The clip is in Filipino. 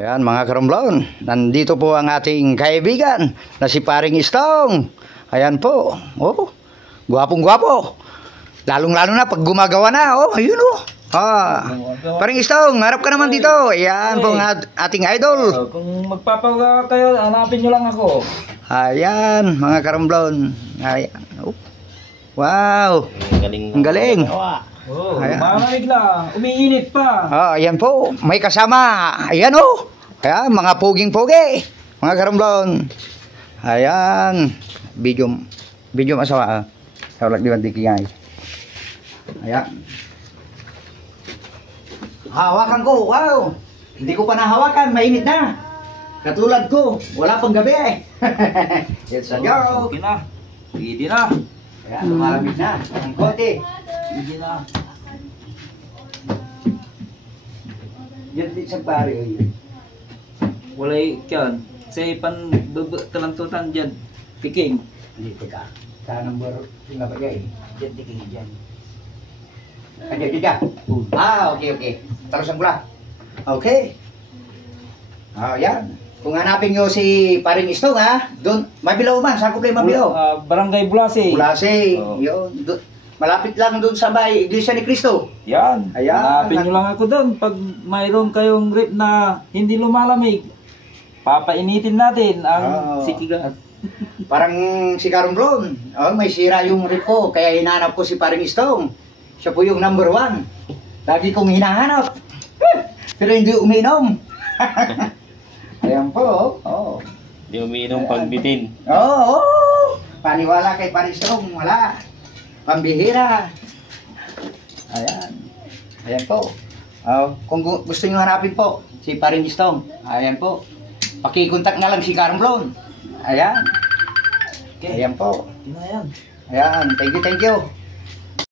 Ayan mga karumblon, nandito po ang ating kaibigan na si Paring Istong. Ayan po, oh, gwapong-gwapo. Lalong-lalo na pag gumagawa na, oh, ayun oh. Paring Istong, harap ka naman dito. Ayan po ang ating idol. Kung magpapagawa kayo, hanapin nyo lang ako. Ayan, mga karumblon. Ayan, oh. Wow, ang galing. Oh, malamig lang, umiinit pa. Ayan po, may kasama. Ayan oh. Ayan, mga puging-pugi. Mga karumblon. Ayan, video masawa. Sa ulat diwan di kiyay. Ayan. Hawakan ko, wow. Hindi ko pa nahawakan, mainit na. Katulad ko, wala pang gabi eh. It's a joke. Okay na, pwede na. Ayan, lumalamig na. Ang kote. Pwede na. Yan din sa pare. Walay kyan. Sa ipan talantutan dyan. Piking. Dito ka. Sa number, sino ba yan? Dyan, piking dyan. Ayan. Okay. Tarusan ko lang. Okay. Yan. Kung hanapin nyo si Paring Istong ha, doon, Mabilaw man, saan ko play Mabilaw? Barangay Bulase. Bulase. Yun. Malapit lang doon sa may Iglesia ni Cristo. Yan. Ayan. Hanapin nyo lang ako doon. Pag mayroon kayong rip na hindi lumalamig, papainitin natin ang sikigan. Parang si Karumblon. May sira yung rip ko, kaya hinahanap ko si Paring Istong. Siya po yung number 1. Lagi kong hinahanap. Pero hindi uminom. Ayan po. Hindi umiinom pagbitin. Paniwala kay Paring Istong, wala. Pambihira. Ayan po. Kung gusto nyo hanapin po si Paring Istong, ayan po. Pakikontak na lang si Karumblon. Ayan. Okay. Ayan po. Ayan. Ayan. Thank you.